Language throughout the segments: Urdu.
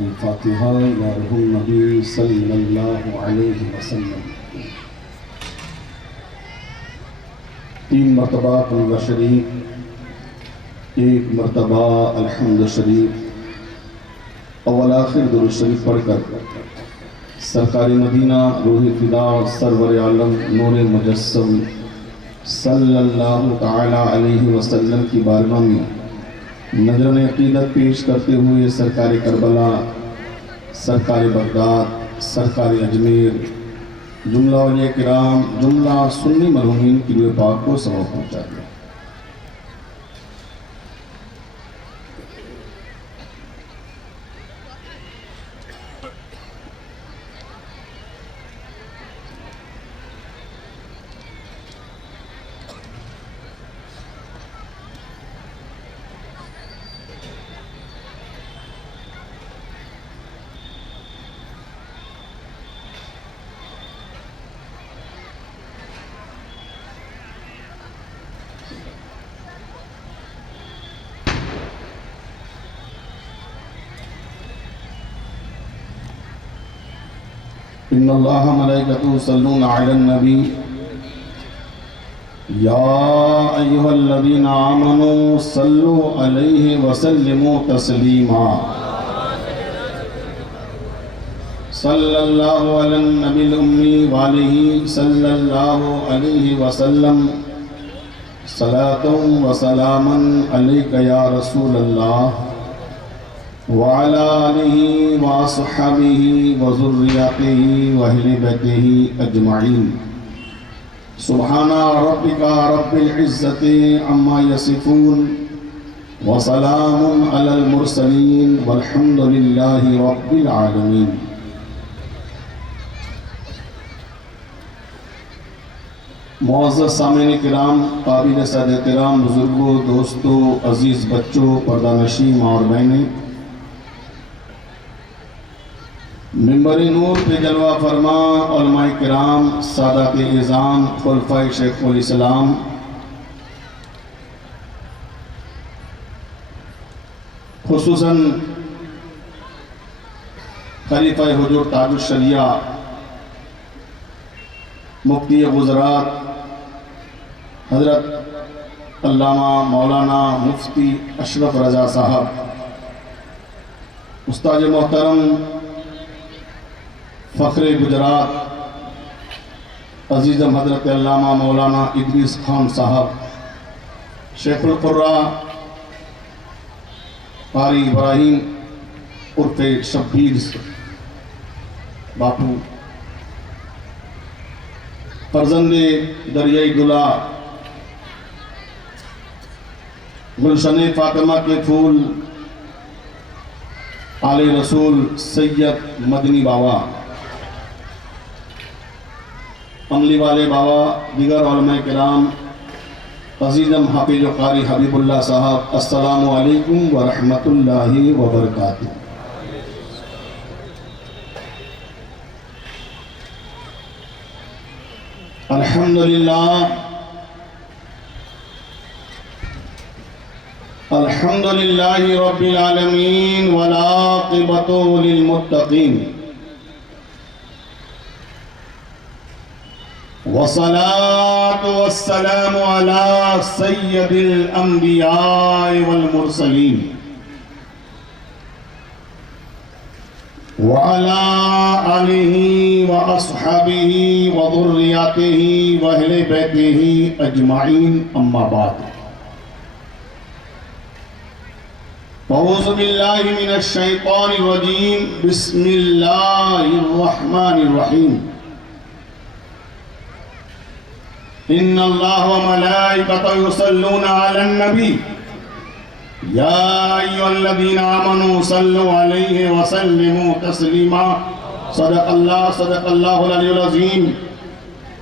الفاتحہ یا روح النبی صلی اللہ علیہ وسلم۔ 3 مرتبہ قلوہ شریف، 1 مرتبہ الحمد شریف، اول آخر درود شریف پڑھ کر سرکار مدینہ روح فدا سرور عالم نور مجسم صلی اللہ تعالی علیہ وسلم کی بارگاہ میں نذرانِ عقیدت پیش کرتے ہوئے سرکار کربلا، سرکار بغداد، سرکار اجمیر، جملہ اولیاء کرام، جملہ سنی مرحومین کی روح پاک کو ثواب پہنچا دیا۔ ان اللہ ملائکتہ یصلون علی النبی یا ایھا الذین آمنوا صلوا علیہ وسلموا تسلیما۔ صلی اللہ علی النبی الامی وآلہ صلی اللہ علیہ وسلم صلاۃ و سلاما علیک یا رسول اللہ وعلى آلہ وصحبہ وذریاتہ وأہل بیتہ اجمعین۔ سبحان ربک رب العزۃ عما یصفون وسلام علی المرسلین والحمد للہ رب العالمین۔ معزز سامعین کرام، قابل صد احترام بزرگوں، دوستوں، عزیز بچوں، پردہ نشین ماں اور بہنیں، منبر نور پہ جلوہ فرما علماء کرام، سادات اعظام، خلفاء شیخ الاسلام، خصوصاً خلیفہ حضور تاج الشریعہ مفتی گجرات حضرت علامہ مولانا مفتی اشرف رضا صاحب، استاد محترم فخر گجرات عزیزم حضرت علامہ مولانا ادریس خان صاحب، شیخ القراء قاری ابراہیم عرف شبیر باپو، فرزند دریائے گلا، گلشن فاطمہ کے پھول، آل رسول سید مدنی بابا، عملی والے بابا، دیگر علماء کرام، عزیزم حافظ و قاری حبیب اللہ صاحب، السلام علیکم ورحمۃ اللہ وبرکاتہ۔ الحمدللہ الحمدللہ رب العالمین والعاقبۃ للمتقین، والصلاة والسلام على سید الانبیاء والمرسلین وعلى آلہ واصحابہ وذریاتہ واہل بیتہ اجمعین، اما بعد۔ اعوذ باللہ من الشیطان الرجیم، بسم اللہ الرحمن الرحیم۔ ان اللہ وملائکتہ یصلون علی النبی یا ایھا الذین آمنوا صلوا علیہ وسلموا تسلیما۔ صدق اللہ العلی العظیم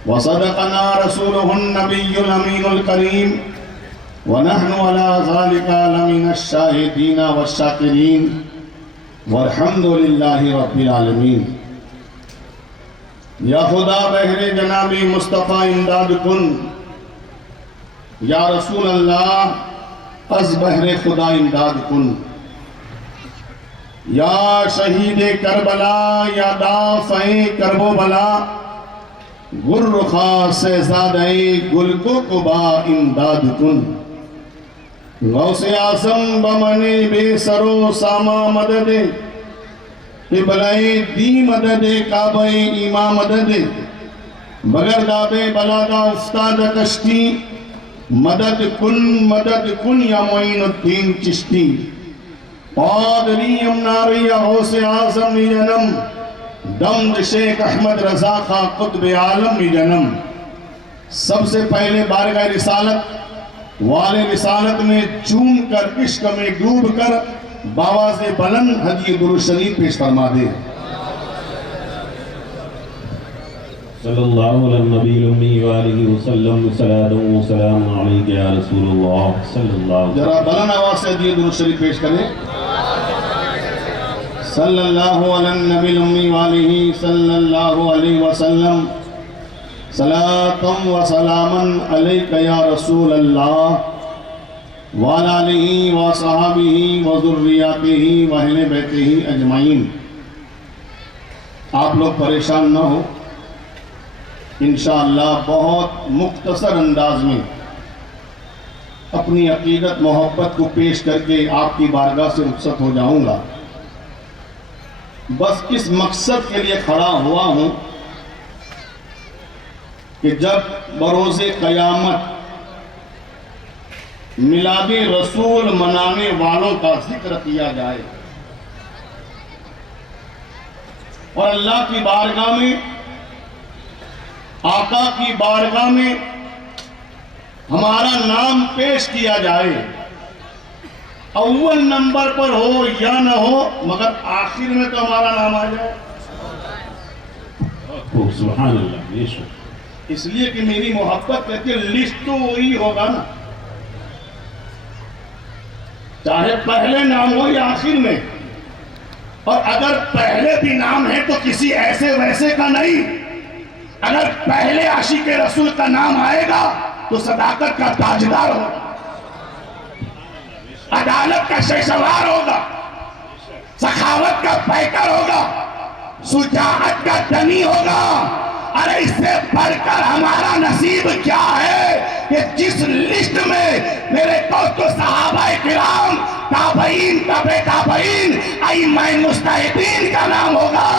وصدقنا رسولہ النبی الامین الکریم ونحن علی ذلک لمن الشاہدین والشاکرین والحمد للہ رب العالمین۔ یا خدا بہر جناب مصطفیٰ امداد کن، یا رسول اللہ از بہر خدا امداد کن۔ یا شہید کربلا یا دافع کرب و بلا گر خاص زادہ گل کو قبا امداد کن غوث اعظم بمن بے سرو ساما مدد قبلہ دی مدد کعبہ ایما مدد مگر دابے بلادہ افتاد کشتی مدد کن یا معین الدین چشتی پادری امناری یا غوث اعظم جنم دمد شیخ احمد رضا خان قطب عالم جنم سب سے پہلے بارگاہ رسالت والے رسالت میں چوم کر عشق میں ڈوب کر باواز بلند ہدیہ درود شریف پیش فرما دے صلی اللہ علیہ نبی الامی وآلہ وسلم صلاۃ و سلام علیک یا رسول اللہ صلی اللہ علیہ وسلم. ذرا بلند آواز سے ہدیہ درود شریف پیش کریں. صلی اللہ علیہ نبی الامی وآلہ صلی اللہ علیہ وسلم صلاۃ و سلام علیک یا رسول اللہ وعلی آلہ و صحابہ و ذریاتہ و اہل بیتہ اجمعین. آپ لوگ پریشان نہ ہو، انشاءاللہ بہت مختصر انداز میں اپنی عقیدت محبت کو پیش کر کے آپ کی بارگاہ سے رخصت ہو جاؤں گا. بس اس مقصد کے لیے کھڑا ہوا ہوں کہ جب بروز قیامت میلاد رسول منانے والوں کا ذکر کیا جائے اور اللہ کی بارگاہ میں، آقا کی بارگاہ میں ہمارا نام پیش کیا جائے، اول نمبر پر ہو یا نہ ہو مگر آخر میں تو ہمارا نام آ جائے. سبحان اللہ. بے شک. اس لیے کہ میری محبت کہتی ہے لسٹ تو وہی ہوگا نا، چاہے پہلے نام ہو یا آخر میں. اور اگر پہلے بھی نام ہے تو کسی ایسے ویسے کا نہیں. اگر پہلے عاشق رسول کا نام آئے گا تو صداقت کا تاجدار ہوگا، عدالت کا شہسوار ہوگا، سخاوت کا پیکر ہوگا، شجاعت کا دنی ہوگا. ارے اس سے بڑھ کر ہمارا نصیب کیا ہے کہ جس لسٹ میں میرے دوست صحابہ کرام، تابعین، تبع تابعین، ائمہ مجتہدین کا نام ہوگا،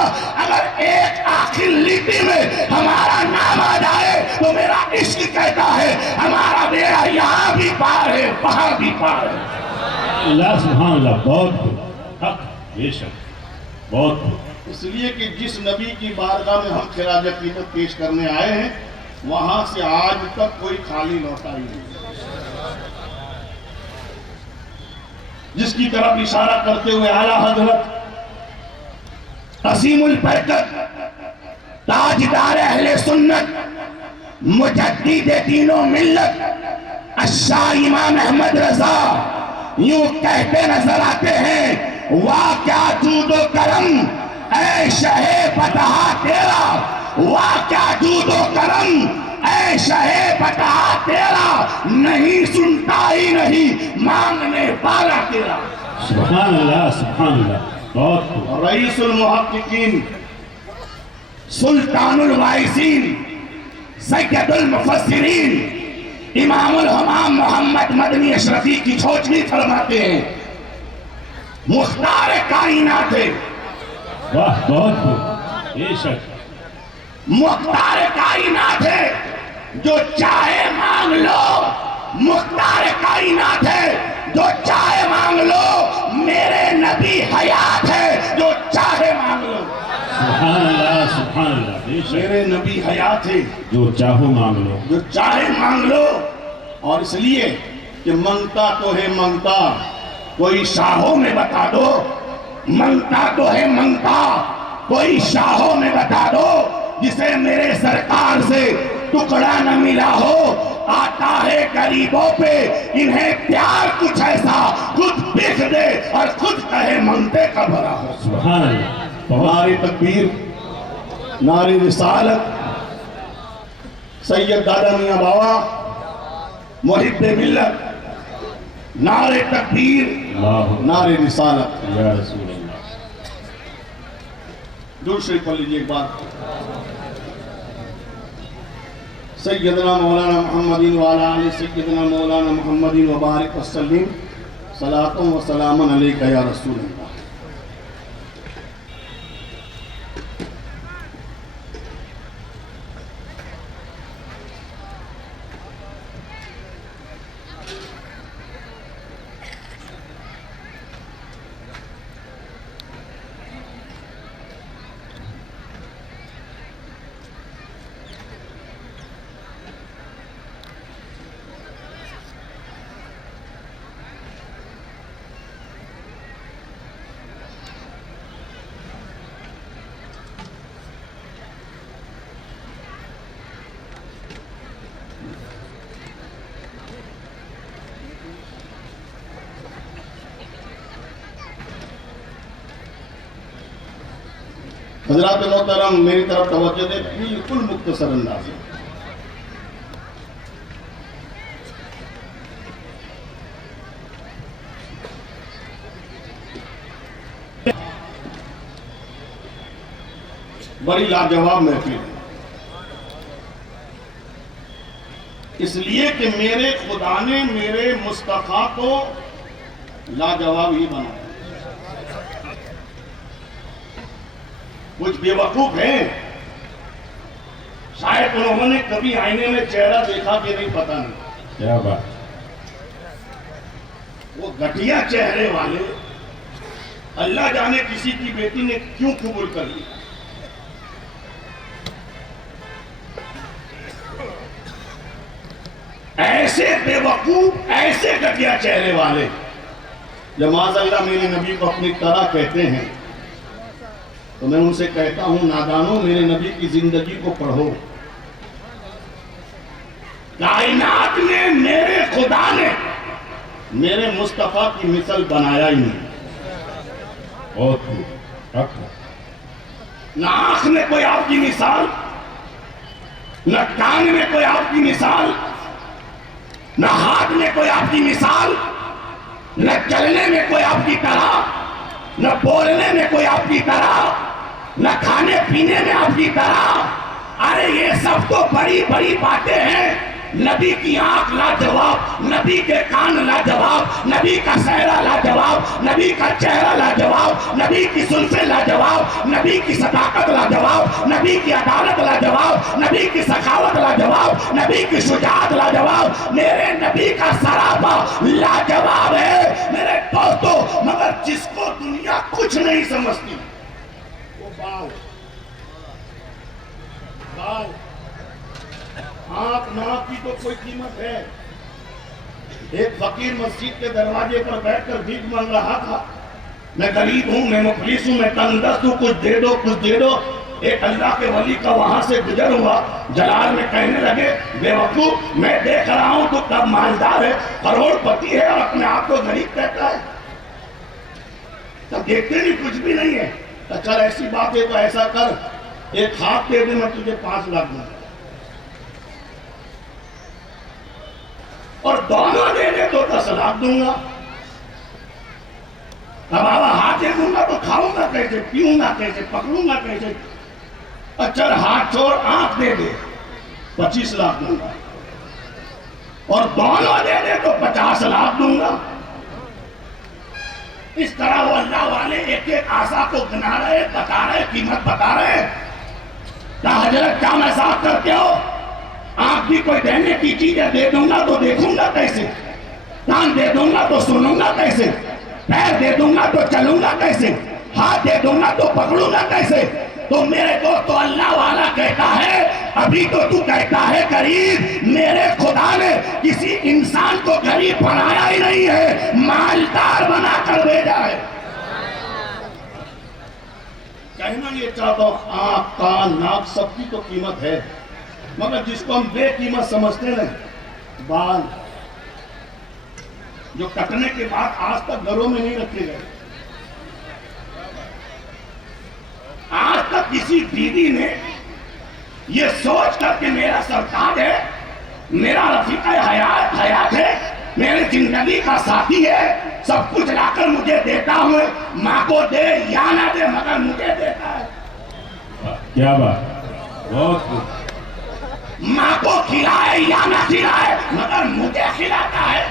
اگر ایک آخر لیٹی میں ہمارا نام آ جائے تو میرا عشق کہتا ہے ہمارا بیڑا یہاں بھی پار ہے وہاں بھی پار ہے. اللہ سبحان اللہ. بہت حق. بے شک. بہت. اس لیے کہ جس نبی کی بارگاہ میں ہم خراج عقیدت پیش کرنے آئے ہیں وہاں سے آج تک کوئی خالی لوٹا ہی نہیں. جس کی طرف اشارہ کرتے ہوئے اعلیٰ حضرت عظیم البرکت تاجدار اہل سنت مجدد دین و ملت الشاہ امام احمد رضا یوں کہتے نظر آتے ہیں، واہ کیا جود و کرم اے شہ فتح تیرا، واہ کیا جود و کرم اے شہ فتح تیرا، نہیں سنتا ہی نہیں مانگنے والا تیرا. سبحان اللہ. سبحان اللہ. بہت. رئیس المحققین، سلطان الوائسین، سید المفسرین، امام الحمام محمد مدنی اشرفی کی چھوچنی فرماتے ہیں مختار کائنات ہے. واہ. بہت. بے شک. مختار کائنات ہے، جو چاہے مانگ لو. مختار کائنات ہے، جو چاہے مانگ لو. میرے نبی حیات ہے، جو چاہے مانگ لو. سبحان اللہ. سبحان اللہ. بے شک. میرے نبی حیات ہے، جو چاہو مانگ لو. جو چاہے مانگ لو. اور اس لیے کہ منگتا تو ہے منگتا، کوئی شاہوں میں بتا دو. منگتا تو ہے منگتا، کوئی شاہوں میں بتا دو. جسے میرے سرکار سے ٹکڑا نہ ملا ہو، آتا ہے غریبوں پہ انہیں پیار کچھ ایسا، خود بک دے اور خود کہے منگتے کا بھرا ہو. سبحان اللہ. نعرے تکبیر، نعرے رسالت، سید دادا میاں بابا محب ملت، نعرے تکبیر، اللہ. نعرے رسالت. یا رسول اللہ. درود شریف پڑھ لیجیے ایک بار. سیدنا مولانا محمد وعلی آل سیدنا مولانا محمد وبارک وسلم صلاۃ و سلام علیک یا رسول اللہ. حضرات محترم میری طرف توجہ دے بالکل مختصر انداز میں. بڑی لاجواب محفل ہے، اس لیے کہ میرے خدا نے میرے مصطفیٰ کو لاجواب ہی بنایا. کچھ بے وقوف ہیں، شاید انہوں نے کبھی آئینے میں چہرہ دیکھا کہ نہیں پتہ نہیں. کیا بات. وہ گھٹیا چہرے والے اللہ جانے کسی کی بیٹی نے کیوں قبول کر لی. ایسے بے وقوف، ایسے گھٹیا چہرے والے جب معاذ اللہ میرے نبی کو اپنی طرح کہتے ہیں تو میں ان سے کہتا ہوں نادانوں میرے نبی کی زندگی کو پڑھو. کائنات میں میرے خدا نے میرے مصطفیٰ کی مثل بنایا ہی نہیں. نہ آنکھ میں کوئی آپ کی مثال، نہ کان میں کوئی آپ کی مثال، نہ ہاتھ میں کوئی آپ کی مثال، نہ چلنے میں کوئی آپ کی طرح، نہ بولنے میں کوئی آپ کی طرح، نہ کھانے پینے میں آپ کی طرح. ارے یہ سب تو بڑی بڑی باتیں ہیں. نبی کی آنکھ لاجواب، نبی کے کان لاجواب، نبی کا چہرہ لاجواب، نبی کا چہرہ لاجواب، نبی کی زلفیں لاجواب، نبی کی صداقت لاجواب، نبی کی عدالت لاجواب، نبی کی سخاوت لاجواب، نبی کی شجاعت لاجواب. میرے نبی کا سراپا لاجواب ہے میرے دوستو. مگر جس کو دنیا کچھ نہیں سمجھتی وہ باؤ آنکھ ناک کی تو کوئی قیمت ہے. ایک فقیر مسجد کے دروازے پر بیٹھ کر بھیک مانگ رہا تھا. میں غریب ہوں، میں مفلس ہوں، میں تنگ دست ہوں، کچھ دے دو کچھ دے دو. ایک اللہ کے ولی کا وہاں سے گزر ہوا. جلال میں کہنے لگے بے وقوف میں دیکھ رہا ہوں تو کب مالدار ہے، کروڑ پتی ہے اور اپنے آپ کو غریب کہتا ہے. تب دیکھتے نہیں کچھ بھی نہیں ہے. چل ایسی بات ہے تو ایسا کر، ایک ہاتھ دے دے میں تجھے 5 لاکھ دوں گا، اور دونوں دے دے تو 10 لاکھ دوں گا. اب بابا ہاتھ دے دوں گا تو کھاؤں گا کیسے، پیوں گا کیسے، پکڑوں گا کیسے. اچھا ہاتھ چھوڑ، آنکھ دے دے 25 لاکھ دوں گا، اور دونوں دے دے تو 50 لاکھ دوں گا. اس طرح وہ اللہ والے ایک ایک آسا کو گنا رہے، بتا رہے، قیمت بتا رہے. کیا حضرت کیا مذاق کرتے ہو؟ آنکھ بھی کوئی دینے کی چیز ہے، دے دوں گا تو دیکھوں گا کیسے، کان دے دوں گا تو سنوں گا کیسے، پیر دے دوں گا تو چلوں گا کیسے، ہاتھ دے دوں گا تو پکڑوں گا کیسے. تو میرے دوست تو اللہ والا کہتا ہے ابھی تو تو کہتا ہے غریب. میرے خدا نے کسی انسان کو غریب بنایا ہی نہیں ہے، مالدار بنا کر بھیجا ہے. کہنا یہ چاہتا ہوں آنکھ کان ناک سب کی تو قیمت ہے، مگر جس کو ہم بے قیمت سمجھتے ہیں بال، جو کٹنے کے بعد آج تک گھروں میں نہیں رکھے گئے. آج تک کسی بیوی نے یہ سوچ کر کہ میرا سرتاج ہے، میرا رفیق حیات ہے، میرے زندگی کا ساتھی ہے، سب کچھ لا کر مجھے دیتا ہوں، ماں کو دے یا نہ دے مگر مجھے دیتا ہے. کیا بات، بہت خوب۔ ماں کو کھلائے یا نہ کھلائے مگر مجھے کھلاتا ہے،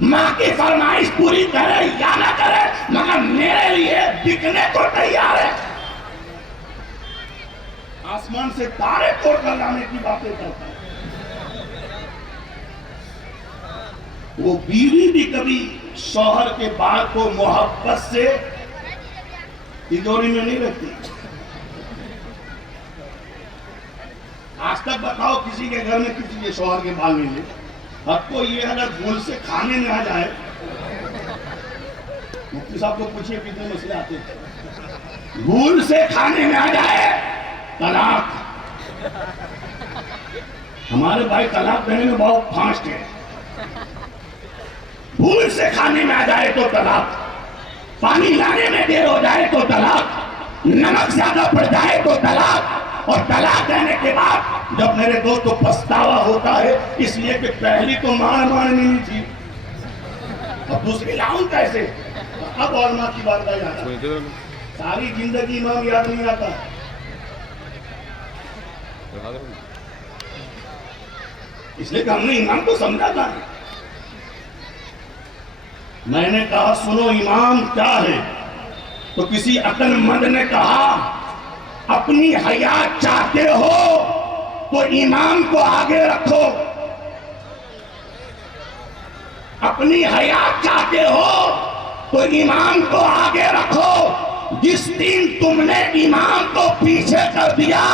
ماں کی فرمائش پوری کرے یا نہ کرے مگر میرے لیے بکنے کو تیار ہے۔ آسمان سے تارے توڑ کر لانے کی باتیں کرتا ہے۔ وہ بیوی بھی کبھی شوہر کے بال کو محبت سے تجوری میں نہیں رکھتی۔ آج تک بتاؤ کسی کے گھر میں کسی کے شوہر کے بال نہیں لے، اب کو یہ اگر بھول سے کھانے میں آ جائے، مفتی صاحب کو پوچھئے کتنے مسئلے آتے ہیں، بھول سے کھانے میں آ جائے طلاق۔ ہمارے بھائی طلاق دینے میں بہت فاسٹ ہے، بھول سے کھانے میں آ جائے تو طلاق، پانی لانے میں دیر ہو جائے تو طلاق، نمک زیادہ پڑ جائے تو طلاق، اور طلاق دینے کے بعد جب میرے دوست کو پچھتاوا ہوتا ہے اس لیے کہ پہلی تو مار نہیں تھی، اب دوسری لاؤں کیسے؟ اب علماء کی بات کا یاد ہے، ساری زندگی امام یاد نہیں آتا، اس لیے کہ ہم نے امام کو سمجھا تھا۔ میں نے کہا سنو امام کیا ہے، تو کسی عقل مند نے کہا اپنی حیات چاہتے ہو تو امام کو آگے رکھو، اپنی حیات چاہتے ہو تو امام کو آگے رکھو، جس دن تم نے امام کو پیچھے کر دیا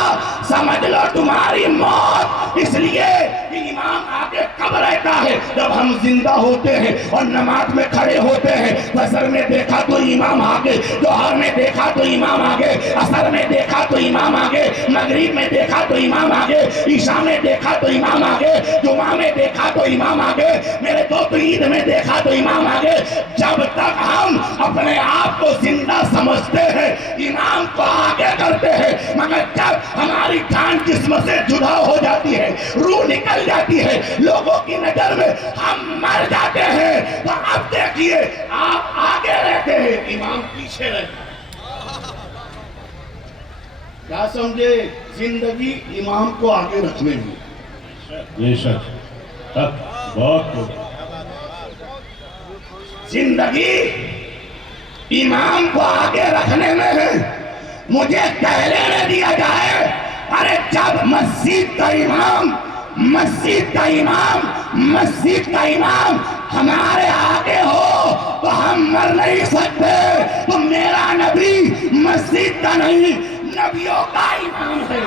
سمجھ لو تمہاری موت، اس لیے کہ امام آگے کب رہتا ہے؟ جب ہم زندہ ہوتے ہیں اور نماز میں کھڑے ہوتے ہیں، فجر میں دیکھا تو امام آگے، ظہر میں دیکھا تو امام آگے، عصر میں دیکھا تو امام آگے، مغرب میں دیکھا تو امام آگے، عشاء میں دیکھا تو امام آگے، جمعہ میں دیکھا تو امام آگے، میرے دوست عید میں دیکھا تو امام آگے۔ جب تک ہم اپنے آپ کو زندہ سمجھتے ہیں امام کو آگے کرتے ہیں، مگر جب ہماری جان جسم سے جدا ہو جاتی ہے، روح نکل جاتی ہے، لوگوں کی نظر میں ہم مر جاتے ہیں، تو اب دیکھیے آپ آگے رہتے ہیں، امام پیچھے رہتے ہیں۔ کیا سمجھے؟ زندگی امام کو آگے رکھنے میں، بے شک، بہت خوب۔ زندگی امام کو آگے رکھنے میں ہے۔ مجھے کہنے نہ دیا جائے ارے جب مسجد کا امام ہمارے آگے ہو تو ہم مر نہیں سکتے، تو میرا نبی مسجد کا نہیں نبیوں کا امام ہے۔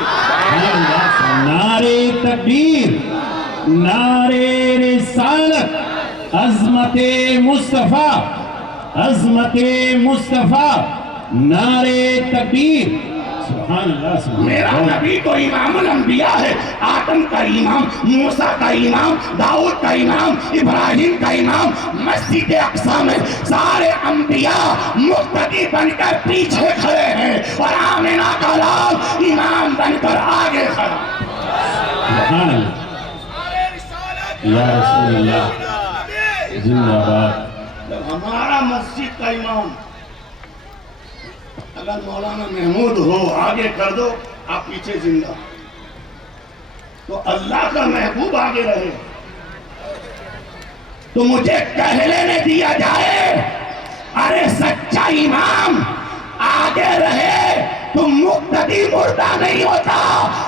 نعرے تکبیر، نعرے رسالت، عظمت مصطفیٰ، عظمت مصطفیٰ، نعرے تکبیر، سبحان اللہ سبحان میرا اللہ۔ نبی تو امام الانبیاء ہے، آدم کا امام، موسیٰ کا امام، داؤد کا امام، ابراہیم کا امام۔ مسجد اقصی میں سارے انبیاء مقتدی بن کر پیچھے کھڑے ہیں اور آمنہ کا لال امام بن کر آگے کھڑا۔ سبحان اللہ، یا رسول اللہ زندہ باد۔ ہمارا مسجد کا امام اگر مولانا محمود ہو آگے کر دو، آپ پیچھے زندہ، تو اللہ کا محبوب آگے رہے، تو مجھے کہنے نہ دیا جائے ارے سچا امام آگے رہے تو مقتدی مردہ نہیں ہوتا،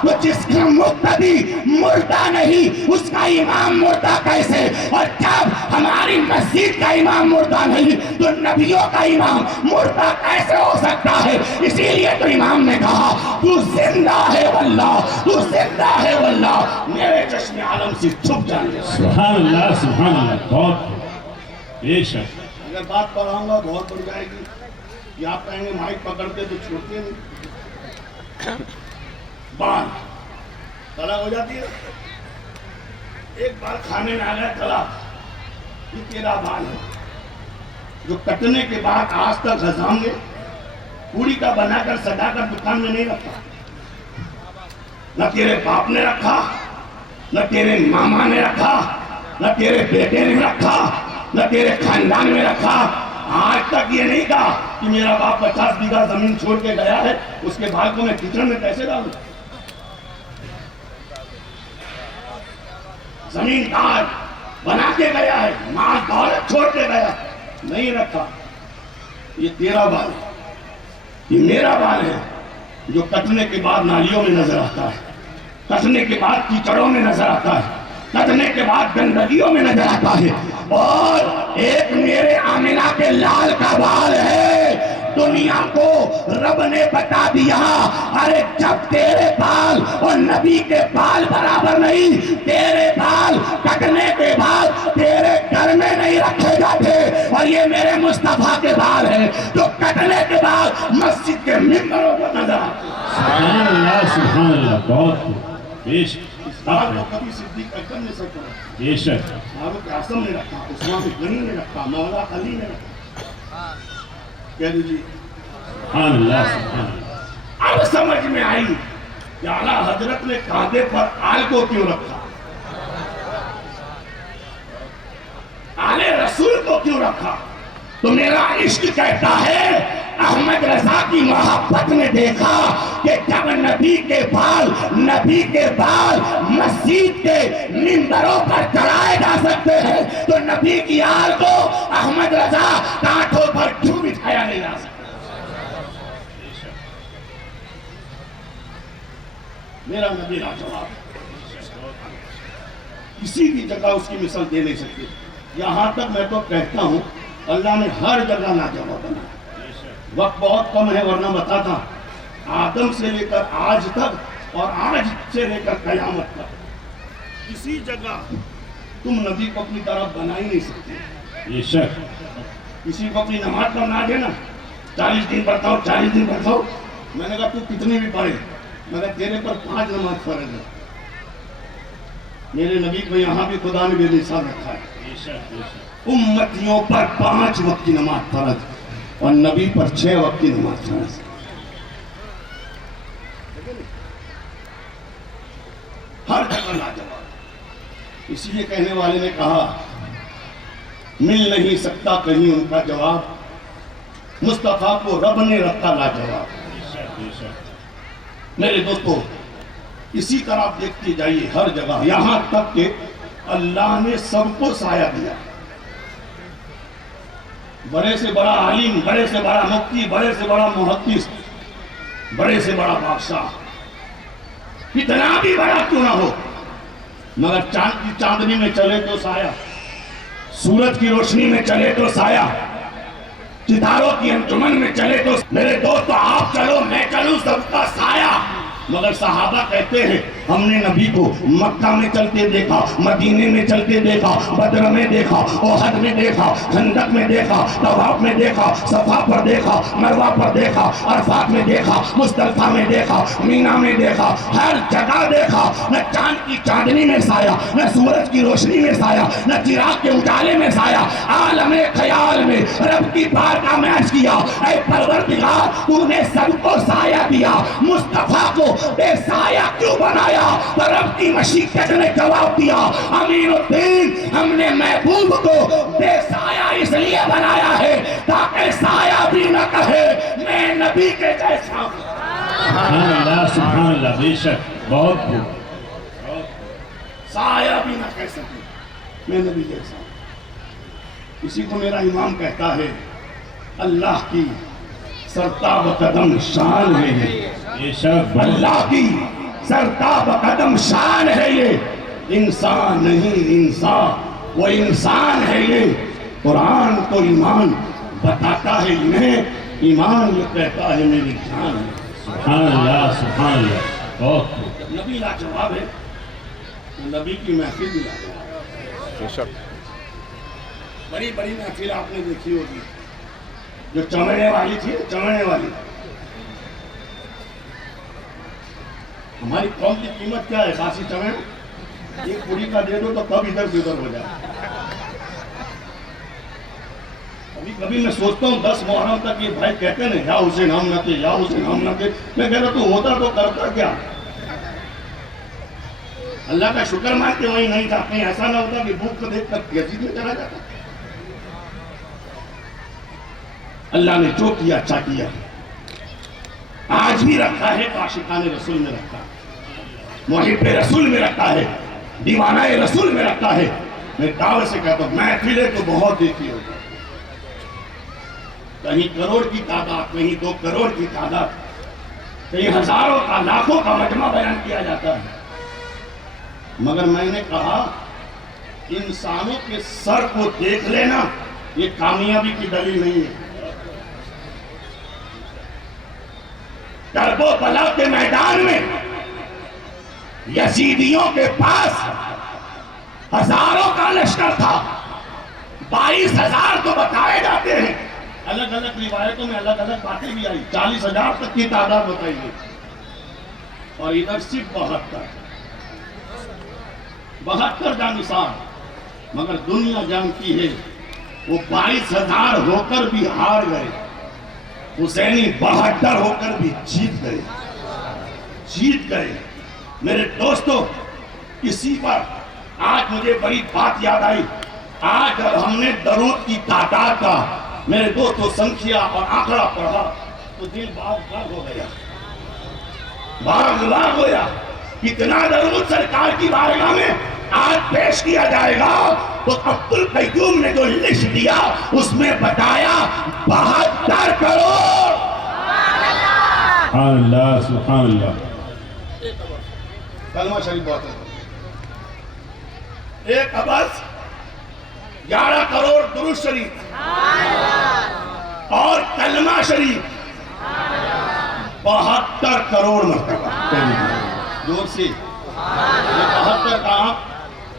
تو جس کا مقتدی مردہ نہیں اس کا امام مردہ کیسے؟ اور جب ہماری مسجد کا امام مردہ نہیں تو نبیوں کا امام مردہ کیسے ہو سکتا ہے؟ اسی لیے تو امام نے کہا تو زندہ ہے واللہ، تو زندہ ہے واللہ، میرے چشم عالم سے چھپ جانے۔ سبحان اللہ سبحان اللہ، بہت بے شک۔ اگر بات پڑھاؤں گا بہت بڑھ جائے گی، یا آپ کہیں گے مائک پکڑتے تو چھوڑتے نہیں، بال طلاق ہو جاتی ہے۔ ایک بار کھانے میں آ گیا طلاق، یہ تیرا بال ہے جو کٹنے کے بعد آج تک ہزام نے پوری کا بنا کر سجا کر دکان میں نہیں رکھا، نہ تیرے باپ نے رکھا، نہ تیرے ماما نے رکھا، نہ تیرے بیٹے نے رکھا، نہ تیرے خاندان میں رکھا، آج تک یہ نہیں کہا کہ میرا باپ 50 بیگھہ زمین چھوڑ کے گیا ہے، اس کے بھائی کو میں کچن میں کیسے ڈالوں؟ زمین دار بنا کے گیا ہے، مال دولت چھوڑ کے گیا، نہیں رکھا۔ یہ تیرا بال ہے، یہ میرا بال ہے، جو کٹنے کے بعد نالیوں میں نظر آتا ہے، کٹنے کے بعد کیچڑوں میں نظر آتا ہے، کٹنے کے بعد گندگیوں میں نظر آتا ہے۔ اور ایک میرے آمنہ کے لال کا بال ہے، دنیا کو رب نے بتا دیا، ارے جب تیرے بال اور نبی کے بال برابر نہیں، تیرے بال کٹنے کے بعد تیرے گھر میں نہیں رکھے جاتے، اور یہ میرے مصطفیٰ کے بال ہیں جو کٹنے کے بعد مسجد کے ممبروں پر نظر آتے ہیں۔ سبحان اللہ، سبحان اللہ، بہت بیش اس بال کو کبھی صدیق اکبر نے سکتا، بے شک، فاروق اعظم نے رکھا، عثمان غنی نے رکھا، مولا علی نے رکھا۔ کہہ دیجیے سبحان اللہ، سبحان اللہ۔ اب سمجھ میں آئی کہ اعلیٰ حضرت نے کاندھے پر آل کو کیوں رکھا، آل رسول کو کیوں رکھا؟ تو میرا عشق کہتا ہے، احمد رضا کی محبت میں دیکھا کہ جب نبی کے بال مسجد کے منبروں پر چڑھائے جا سکتے ہیں تو نبی کی آل کو احمد رضا کانٹوں پر کیوں بٹھایا نہیں جا سکتا؟ میرا نبی لاجواب، کسی بھی جگہ اس کی مثال دے نہیں سکتے۔ یہاں تک میں تو کہتا ہوں اللہ نے ہر جگہ لاجواب بنایا۔ وقت بہت کم ہے ورنہ بتاتا، آدم سے لے کر آج تک اور آج سے لے کر قیامت تک کسی جگہ تم نبی کو اپنی طرف بنا ہی نہیں سکتے۔ بے شک، کسی کو اپنی نماز پڑھنا دینا، 40 دن پڑھتا ہوں 40 دن پڑھتا ہوں، میں نے کہا تو کتنی بھی پڑھے، میں نے تیرے پر 5 نماز فرض ہے۔ میرے نبی کو یہاں بھی خدا نے بے مثال رکھا ہے، بے شک، بے شک، امتیوں پر 5 وقت کی نماز فرض اور نبی پر 6 وقت کی نماز فرض۔ ہر جگہ لاجواب، اسی لیے کہنے والے نے کہا مل نہیں سکتا کہیں ان کا جواب، مصطفیٰ کو رب نے رکھا لاجواب۔ بے شک، بے شک۔ میرے دوستو، اسی طرح آپ دیکھتے جائیے ہر جگہ، یہاں تک کہ اللہ نے سب کو سایہ دیا۔ بڑے سے بڑا عالم، بڑے سے بڑا مفتی، بڑے سے بڑا محدث، بڑے سے بڑا بادشاہ، کتنا بھی بڑا کیوں نہ ہو، مگر چاند کی چاندنی میں چلے تو سایہ، سورج کی روشنی میں چلے تو سایہ، ستاروں کی انجمن میں چلے تو، میرے دوست آپ چلو میں چلوں سب کا سایہ۔ مگر صحابہ کہتے ہیں ہم نے نبی کو مکہ میں چلتے دیکھا، مدینے میں چلتے دیکھا، بدر میں دیکھا، احد میں دیکھا، خندق میں دیکھا، طواف میں دیکھا، صفا پر دیکھا، مروہ پر دیکھا، عرفات میں دیکھا، مزدلفہ میں دیکھا، مینا میں دیکھا، ہر جگہ دیکھا، نہ چاند کی چاندنی میں سایہ، نہ سورج کی روشنی میں سایہ، نہ چراغ کے اجالے میں سایہ۔ عالم خیال میں رب کی بارگاہ میں عرض کیا، اے پروردگار تو نے سب کو سایہ دیا، مصطفیٰ کو بے سایہ کیوں بنایا؟ تو رب کی مشیت نے جواب دیا، امین الدین ہم نے محبوب کو بے سایہ اس لیے بنایا ہے تاکہ سایہ بھی نہ کہے میں نبی کے جیسا ہوں۔ سبحان اللہ، سبحان اللہ، بے شک، بہت خوب۔ سایہ بھی نہ کہہ سکے میں نبی جیسا ہوں۔ اسی کو میرا امام کہتا ہے اللہ کی سرتاب قدم شان ہے یہ، بے شک، اللہ کی سرتاب قدم شان ہے یہ، انسان نہیں انسان، وہ انسان ہے یہ۔ قرآن تو ایمان بتاتا ہے انہیں، ایمان یہ کہتا ہے میری جان ہے۔ سبحان اللہ، سبحان اللہ، بہت خوب۔ نبی لاجواب ہے، نبی کی محفل بھی لاجواب ہے۔ بڑی بڑی محفل آپ نے دیکھی ہوگی جو چمڑے والی تھی، چمڑے والی۔ ہماری قوم کی قیمت کیا ہے؟ باسی چمڑ ایک پوری کا دے دو تو کب ادھر سے ادھر ہو جائے۔ کبھی کبھی میں سوچتا ہوں 10 محرم تک یہ بھائی کہتے ہیں یا حسین ہم نہ تھے، یا حسین ہم نہ تھے، میں کہہ رہا تو ہوتا تو کرتا کیا؟ اللہ کا شکر مانتے وہیں نہیں تھا، کہیں ایسا نہ ہوتا کہ بھوک کو دیکھ کر یزید میں چلا جاتا۔ اللہ نے جو کیا اچھا کیا، آج بھی رکھا ہے تو عاشقان رسول میں رکھا ہے، محب رسول میں رکھا ہے، دیوانہ رسول میں رکھا ہے۔ میں دعوت سے کہتا ہوں محفلیں تو بہت دیکھی ہوگی، کہیں کروڑ کی تعداد، کہیں 2 کروڑ کی تعداد، کہیں ہزاروں کا لاکھوں کا مجمع بیان کیا جاتا ہے، مگر میں نے کہا انسانوں کے سر کو دیکھ لینا یہ کامیابی کی دلیل نہیں ہے۔ کرب و بلا کے میدان میں یزیدیوں کے پاس ہزاروں کا لشکر تھا، 22,000 تو بتائے جاتے ہیں، الگ الگ روایتوں میں الگ الگ باتیں بھی آئی، 40,000 تک کی تعداد بتائی گئی، اور ادھر صرف 72 جانشین، مگر دنیا جانتی ہے وہ 22,000 ہو کر بھی ہار گئے، حسینی 72 ہو کر بھی جیت گئے۔ میرے دوستو، اسی پر آج مجھے بڑی بات یاد آئی، آج جب ہم نے درود کی تعداد کا میرے دوستو سنکھیا اور آنکڑا پڑھا تو دل باغ باغ ہویا، کتنا درود سرکار کی بارگاہ میں آج پیش کیا جائے گا۔ تو عبد القیوم نے جو لسٹ دیا اس میں بتایا 72 کروڑ۔ سبحان اللہ سبحان اللہ۔ کلمہ شریف بہت ہے، 1 ارب 11 کروڑ درود شریف اور کلمہ شریف 72 کروڑ مرتبہ۔ زور سے 72 کہاں؟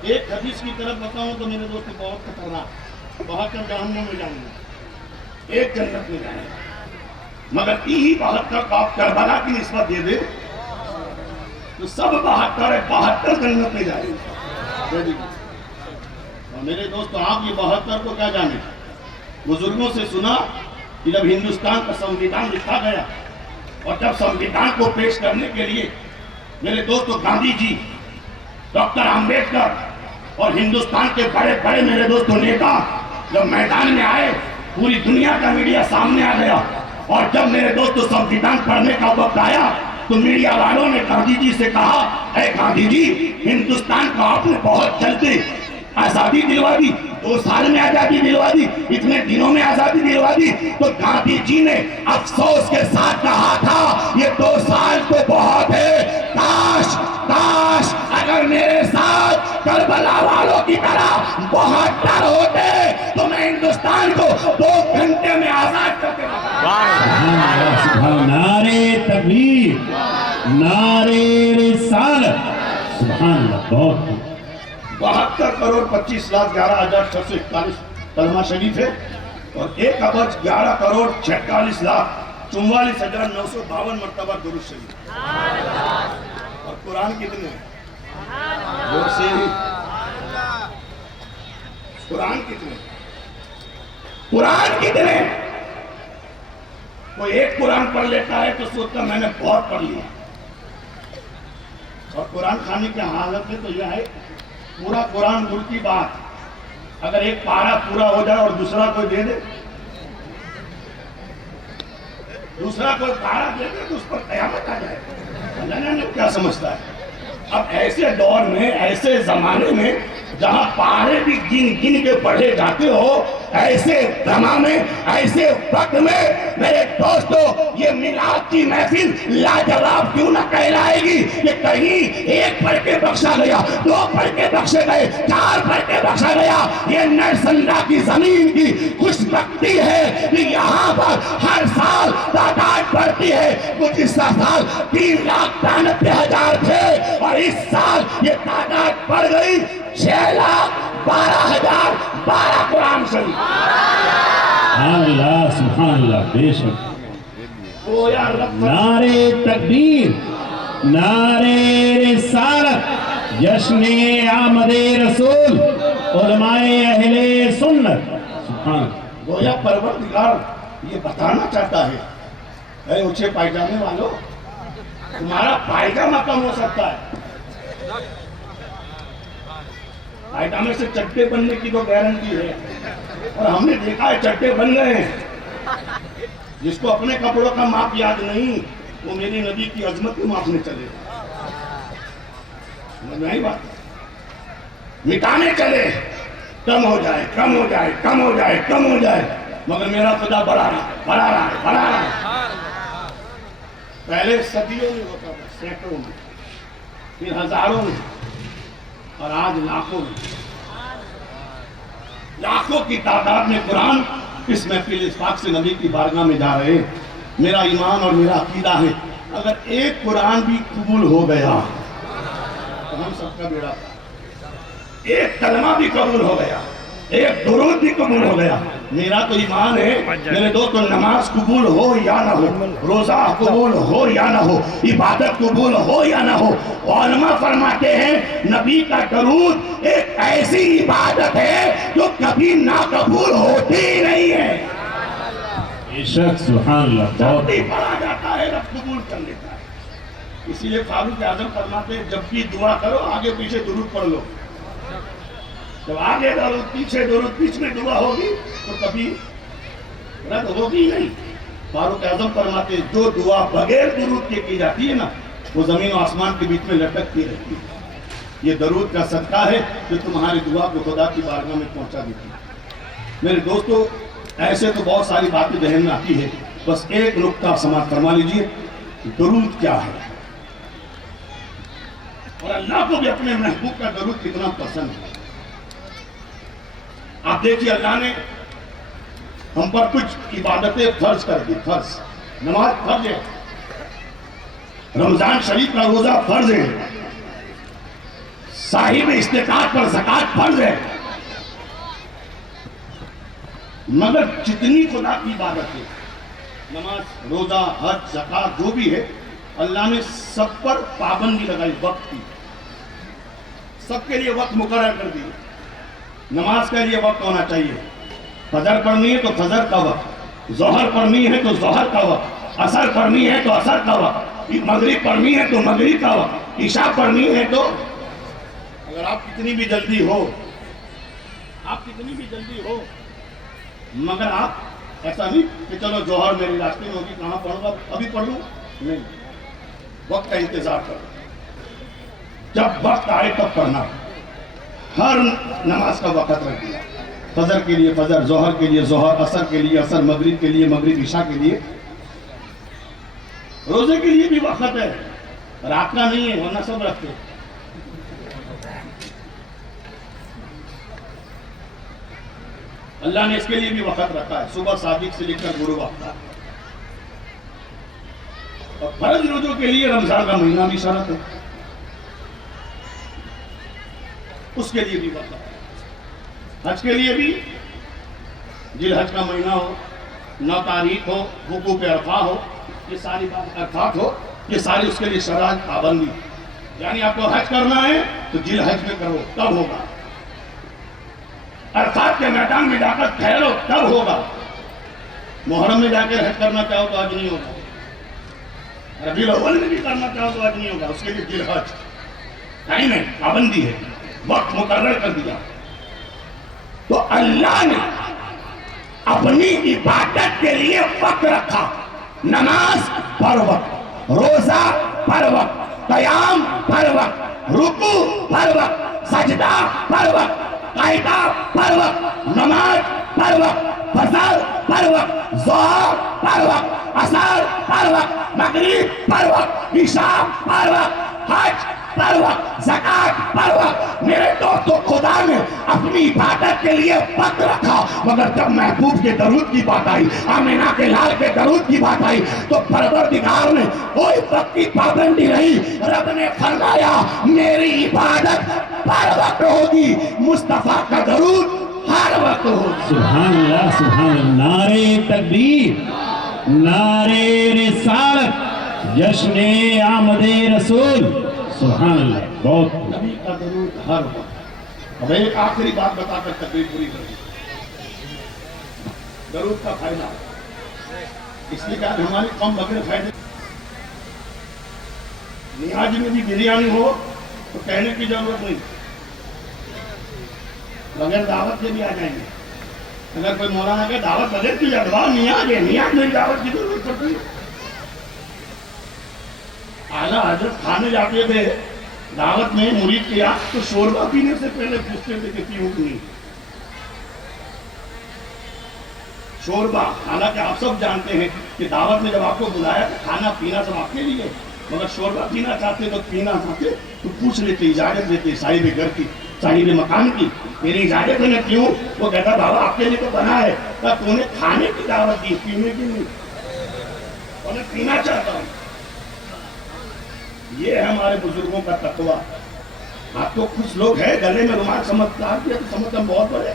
ایک حدیث کی طرف بتاؤں تو میرے دوست بہت خطرناک، 72 جہنم میں جائیں گے، ایک جنت میں جائیں گے، مگر یہی 72 کو آپ کربلا کی نسبت دے دے تو سب 72 جنت میں جائیں گے۔ اور میرے دوست آپ یہ 72 کو کیا جانے، بزرگوں سے سنا کہ جب ہندوستان کا سمویدھان لکھا گیا اور جب سمویدھان کو پیش کرنے کے لیے میرے دوستو گاندھی جی، ڈاکٹر امبیڈکر اور ہندوستان کے بڑے بڑے میرے دوستو نیتا جب میدان میں آئے، پوری دنیا کا میڈیا سامنے آ گیا، اور جب میرے دوستو سمویدھان پڑھنے کا وقت آیا تو میڈیا والوں نے گاندھی جی سے کہا، اے گاندھی جی، ہندوستان کو آپ نے بہت جلدی آزادی دلوا دی، 2 سال میں آزادی دلوا دی، اتنے دنوں میں آزادی دلوا دی۔ تو گاندھی جی نے افسوس کے ساتھ کہا تھا یہ 2 سال تو بہت ہے، کاش اگر میرے ساتھ کربلا والوں کی طرح 72 ہوتے تو میں ہندوستان کو 2 گھنٹے میں آزاد کر کے نعرے تکبیر، نعرے رسالت، سبحان اللہ۔ بہت 72 کروڑ 25 لاکھ 11,641 کلمہ شریف ہے، اور 1 ارب 11 کروڑ 46 لاکھ 44,952 مرتبہ درود شریف۔ اور قرآن کتنے ہیں؟ قرآن کتنے؟ کوئی ایک قرآن پڑھ لیتا ہے تو سوچتا میں نے بہت پڑھ لیا، اور قرآن کھانے کی حالت میں تو یہ ہے پورا قرآن گل کی بات، اگر ایک پارہ پورا ہو جائے اور دوسرا کوئی دے دے، دوسرا کوئی پارہ دے دے تو اس پر قیامت آ جائے۔ اللہ نے کیا سمجھتا ہے؟ اب ایسے دور میں، ایسے زمانے میں جہاں پارے بھی گن گن کے پڑھے جاتے ہو، ایسے زمانے میں، ایسے وقت میں میرے دوستو یہ میلاد کی محفل لاجواب کیوں نہ کہلائے گی کہ کہیں 1 پڑھ کے بخشا گیا، 2 پڑھ کے بخشے گئے، 4 پڑھ کے بخشا گیا۔ یہ نرسنگا کی زمین کی خوش بختی ہے کہ یہاں پر ہر سال تعداد بڑھتی ہے۔ گزشتہ سال 3,93,000 تھے اور اس سال یہ تعداد بڑھ گئی 6,12,000۔ 12 قرآن شریف۔ سبحان اللہ سبحان اللہ، بے شک۔ نعرے تکبیر، نعرے رسالت، جشن آمد رسول، علماء اہل سنت، سبحان اللہ۔ گویا پروردگار یہ بتانا چاہتا ہے، اے اونچے پائجامے والوں، تمہارا پائجامہ کم ہو سکتا ہے، پائجامے سے چٹے بننے کی تو گارنٹی ہے، اور ہم نے دیکھا ہے چٹے بن گئے ہیں، جس کو اپنے کپڑوں کا ماپ یاد نہیں وہ میری نبی کی عظمت کو ماپنے چلے نہیں بات مٹانے چلے کم ہو جائے کم ہو جائے کم ہو جائے کم ہو جائے مگر میرا خدا بڑھا رہا ہے بڑھا رہا ہے بڑھا رہا ہے پہلے صدیوں میں ہوتا تھا سینکڑوں میں پھر ہزاروں میں اور آج لاکھوں میں لاکھوں کی تعداد میں قرآن اس محفل اشفاق سے نبی کی بارگاہ میں جا رہے ہیں میرا ایمان اور میرا عقیدہ ہے اگر ایک قرآن بھی قبول ہو گیا تو ہم سب کا بیڑا ایک کلمہ بھی قبول ہو گیا ایک درود بھی قبول ہو گیا میرا تو ایمان ہے میرے دوستو نماز قبول ہو یا نہ ہو روزہ قبول ہو یا نہ ہو عبادت قبول ہو یا نہ ہو علماء فرماتے ہیں نبی کا درود ایک ایسی عبادت ہے جو کبھی ناقبول ہوتی ہی نہیں ہے بے شک سبحان اللہ جب بھی پڑھا جاتا ہے رب قبول کر لیتا ہے اسی لیے فاروق اعظم فرماتے ہیں جب بھی دعا کرو آگے پیچھے درود پڑھ لو جب آگے درود پیچھے درود بیچ میں دعا ہوگی تو کبھی رد ہوگی نہیں فاروق اعظم فرماتے ہیں جو دعا بغیر درود کے کی جاتی ہے نا وہ زمین و آسمان کے بیچ میں لٹکتی رہتی ہے یہ درود کا صدقہ ہے جو تمہاری دعا کو خدا کی بارگاہ میں پہنچا دیتی ہے میرے دوستو ایسے تو بہت ساری باتیں ذہن میں آتی ہے بس ایک نقطہ سماعت فرما لیجئے درود کیا ہے اور اللہ کو بھی اپنے محبوب کا درود کتنا پسند ہے آپ دیکھیے اللہ نے ہم پر کچھ عبادتیں فرض کر دی فرض نماز فرض ہے رمضان شریف کا روزہ فرض ہے صاحب استطاعت پر زکوٰۃ فرض ہے مگر جتنی خدا کی عبادت ہے نماز روزہ حج زکوٰۃ جو بھی ہے اللہ نے سب پر پابندی لگائی وقت کی سب کے لیے وقت مقرر کر دی نماز کے لیے وقت ہونا چاہیے فجر پڑھنی ہے تو فجر کا وقت ظہر پڑھنی ہے تو ظہر کا وقت عصر پڑھنی ہے تو عصر کا وقت مغرب پڑھنی ہے تو مغرب کا وقت عشاء پڑھنی ہے تو اگر آپ کتنی بھی جلدی ہو مگر آپ ایسا نہیں کہ چلو جوہر میری راستے میں ہوگی کہاں پڑھوں گا ابھی پڑھ لوں نہیں وقت کا انتظار کرو جب وقت آئے تب پڑھنا ہر نماز کا وقت رکھ دیا فجر کے لیے فجر ظہر کے لیے ظہر عصر کے لیے عصر مغرب کے لیے مغرب عشاء کے لیے روزے کے لیے بھی وقت ہے رات کا نہیں ہے ورنہ سب رکھتے اللہ نے اس کے لیے بھی وقت رکھا ہے صبح صادق سے لے کر غروب آفتاب اور فرض روزوں کے لیے رمضان کا مہینہ بھی شرط ہے اس کے لیے بھی وقت ہے حج کے لیے بھی ذی الحج کا مہینہ ہو 9 تاریخ ہو وقوف عرفہ ہو یہ ساری بات عرفات ہو یہ ساری اس کے لیے شرائط پابندی یعنی آپ کو حج کرنا ہے تو ذی الحج میں کرو تب ہوگا عرفات کے میدان میں جا کر ٹھہرو تب ہوگا محرم میں جا کے حج کرنا چاہو تو آج نہیں ہوگا ربیع الاول میں بھی کرنا چاہو تو آج نہیں ہوگا اس کے لیے ذی الحج ٹائم ہے پابندی ہے وقت مقرر کر دیا تو اللہ نے اپنی عبادت کے لیے وقت رکھا نماز پر وقت روزہ پر وقت قیام پر وقت رکوع پر وقت سجدہ پر وقت قائدہ پر وقت نماز پر وقت فجر پر وقت ظہر پر وقت عصر پر وقت مغرب پر وقت عشاء پر وقت حج پر وقت زکات پر وقت میرے دوستو خدا نے اپنی عبادت کے لیے وقت رکھا مگر جب محبوب کے درود کی بات آئی آمینہ کے لال کے درود کی بات آئی تو پروردگار نے کوئی وقت کی پابندی نہیں رب نے فرمایا میری عبادت پر وقت ہوگی مصطفیٰ کا درود ہر وقت ہوگی سبحان اللہ نعرے تکبیر نعرے رسالت جشن آمد رسول سبحان اللہ بہت نبی کا درود ہر وقت اب ایک آخری بات بتا کر تقریر پوری کر دی درود کا فائدہ اس لیے کہ ہماری قوم بغیر فائدے نیاز میں بھی بریانی ہو تو کہنے کی ضرورت نہیں بغیر دعوت کے بھی آ جائیں گے اگر کوئی مولانا کہ دعوت بدل کی جدوا میاں میری دعوت کی ضرورت پڑتی ہے. اعلیٰ حضرت کھانے جاتے تھے دعوت میں مرید کیا تو شوربہ پینے سے پہلے پوچھتے تھے کہ پیوں کہ نہیں. شوربہ، حالانکہ آپ سب جانتے ہیں کہ دعوت میں جب آپ کو بلایا تو کھانا پینا سب آپ کے لیے، مگر شوربہ پینا چاہتے تو پینا چاہتے تو پوچھ لیتے، اجازت لیتے صاحب گھر کی، صاحب مکان کی، میری اجازت ہے میں پیوں؟ وہ کہتا بابا آپ کے لیے تو بنا ہے. تو نے کھانے کی دعوت دی، پینے کی نہیں، اور میں پینا چاہتا ہوں. یہ ہے ہمارے بزرگوں کا تقویٰ. آپ کو کچھ لوگ ہیں گلے میں رومال سمجھتا ہے تو سمجھتا بہت بڑے،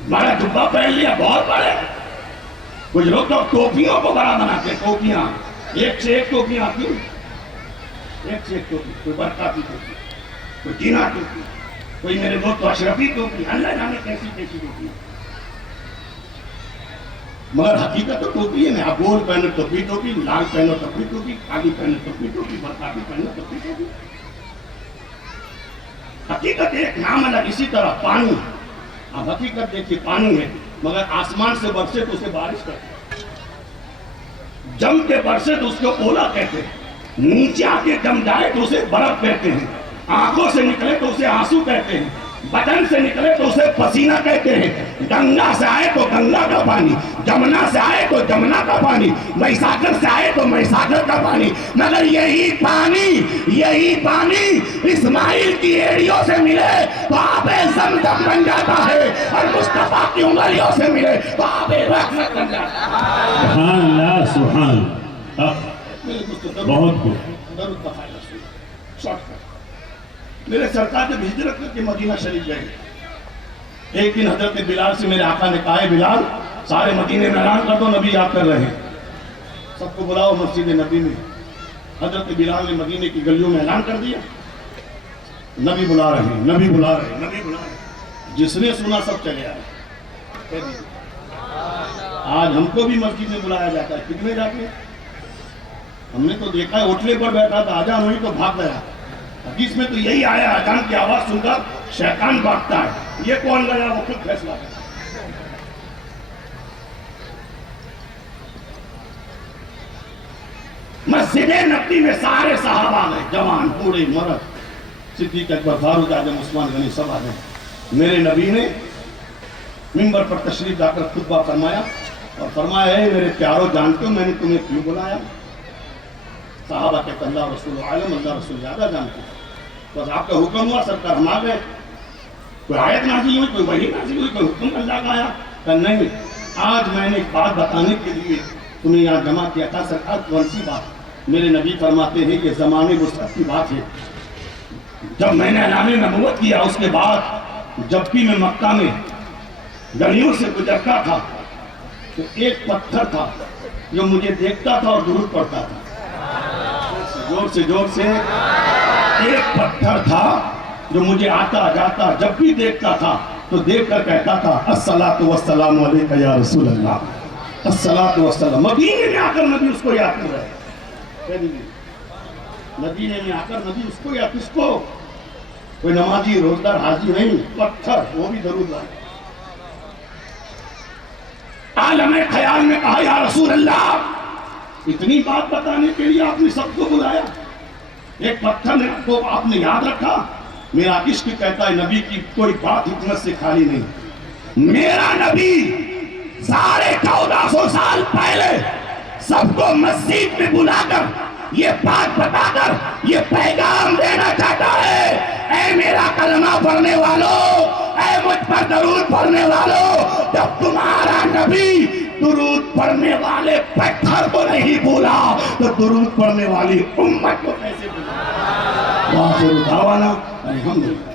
ہمارا جبہ پہن لیا بہت بڑے. کچھ لوگ تو ٹوپیوں کو بڑا بناتے، ٹوپیاں ایک سے ایک ٹوپیاں آتی، ایک سے ایک ٹوپی، کوئی برکاتی ٹوپی، کوئی جینا ٹوپی، کوئی میرے دوست اشرفی ٹوپی، اللہ جانے کیسی کیسی ٹوپی. مگر حقیقت تو ٹوپی ہے. آپ گول پہنو ٹوپی ٹوپی، لال پہنو ٹوپی ٹوپی، کالی پہنو ٹوپی ٹوپی، برکاتی پہنو ٹوپی ٹوپی. حقیقت ایک نام الگ. اسی طرح پانی، آپ حقیقت دیکھیے پانی ہے مگر آسمان سے برسے تو اسے بارش کہتے ہیں، جم کے برسے تو اس کو اولا کہتے ہیں، نیچے آ کے جم جائے تو اسے برف کہتے ہیں، آنکھوں سے نکلے تو اسے آنسو کہتے ہیں، بدن سے نکلے تو اسے پسینہ کہتے ہیں. گنگا سے آئے تو گنگا کا پانی، جمنا سے آئے تو جمنا کا پانی، مہیساگر سے آئے تو مہیساگر کا پانی. مگر یہی پانی اسماعیل کی ایڑیوں سے ملے تو آب زمزم بن جاتا ہے، اور مصطفیٰ کی انگلیوں سے ملے تو آب رحمت بن جاتا ہے. سبحان اللہ سبحان اللہ. بہت خوب. میرے سرکار جب ہجرت کر کے مدینہ شریف گئے، ایک دن حضرت بلال سے میرے آقا نے کہا ہے بلال سارے مدینے میں اعلان کر دو نبی یاد کر رہے ہیں، سب کو بلاؤ مسجد نبی میں. حضرت بلال نے مدینے کی گلیوں میں اعلان کر دیا نبی بلا رہے ہیں، نبی بلا رہے ہیں، نبی بلا رہے ہیں. جس نے سنا سب چلے آئے. آج ہم کو بھی مسجد میں بلایا جاتا ہے، کتنے جاتے ہیں؟ ہم نے تو دیکھا ہے ہوٹلے پر بیٹھا تھا آجان ہوئی تو بھاگ گیا. حدیث میں تو یہی آیا اذان کی آواز سن کر شیطان بھاگتا ہے. یہ کون گیا وہ خود فیصلہ کرتا. مسجد نبوی میں سارے صحابہ گئے، جوان بوڑھے مرد، صدیق اکبر، فاروق اعظم، عثمان غنی، سب آ گئے. میرے نبی نے منبر پر تشریف لا کر خطبہ فرمایا اور فرمایا ہے میرے پیارو جانتے ہو میں نے تمہیں کیوں بلایا؟ صحابہ کہتے اللہ رسول عالم، اللہ رسول زیادہ جانتے ہیں. بس آپ کا حکم ہوا سرکار ہم آ گئے. کوئی آیت نازل ہوئی، کوئی وحی نازل ہوئی، کوئی حکم اللہ کا آیا؟ کہ نہیں، آج میں نے ایک بات بتانے کے لیے تمہیں یہاں جمع کیا تھا. سرکار کون سی بات؟ میرے نبی فرماتے ہیں کہ زمانے وسعت کی بات ہے. جب میں نے اعلان نبوت کیا اس کے بعد جب بھی میں مکہ میں گلیوں سے گزرتا تھا تو ایک پتھر تھا جو مجھے دیکھتا تھا اور درود پڑھتا تھا. زور سے ایک پتھر تھا جو مجھے آتا جاتا جب بھی دیکھتا تھا تو دیکھ کر کہتا تھا الصلاۃ والسلام علیک یا رسول اللہ، الصلاۃ والسلام. مدینے میں آ کر نبی اس کو یاد کر رہے ہیں. مدینے میں آ کر نبی اس کو یاد، کس کو؟ کوئی نمازی روزدار حاجی نہیں، پتھر، وہ بھی درود لائے. عالم خیال میں کہا یا رسول اللہ، اتنی بات بتانے کے لیے آپ نے سب کو بلایا؟ ایک پتھر نے کو آپ نے یاد رکھا؟ میرا عشق کہتا ہے نبی کی کوئی بات حکمت سے خالی نہیں. میرا نبی 1450 سال پہلے سب کو مسجد میں بلا کر یہ بات بتا کر یہ پیغام دینا چاہتا ہے، اے میرا کلمہ پڑھنے والوں، اے مجھ پر درود پڑھنے والوں، جب تمہارا نبی درود پڑھنے والے پتھر کو نہیں بولا تو درود پڑھنے والی امت کو کیسے بولا؟ وآخر دعوانا الحمدللہ.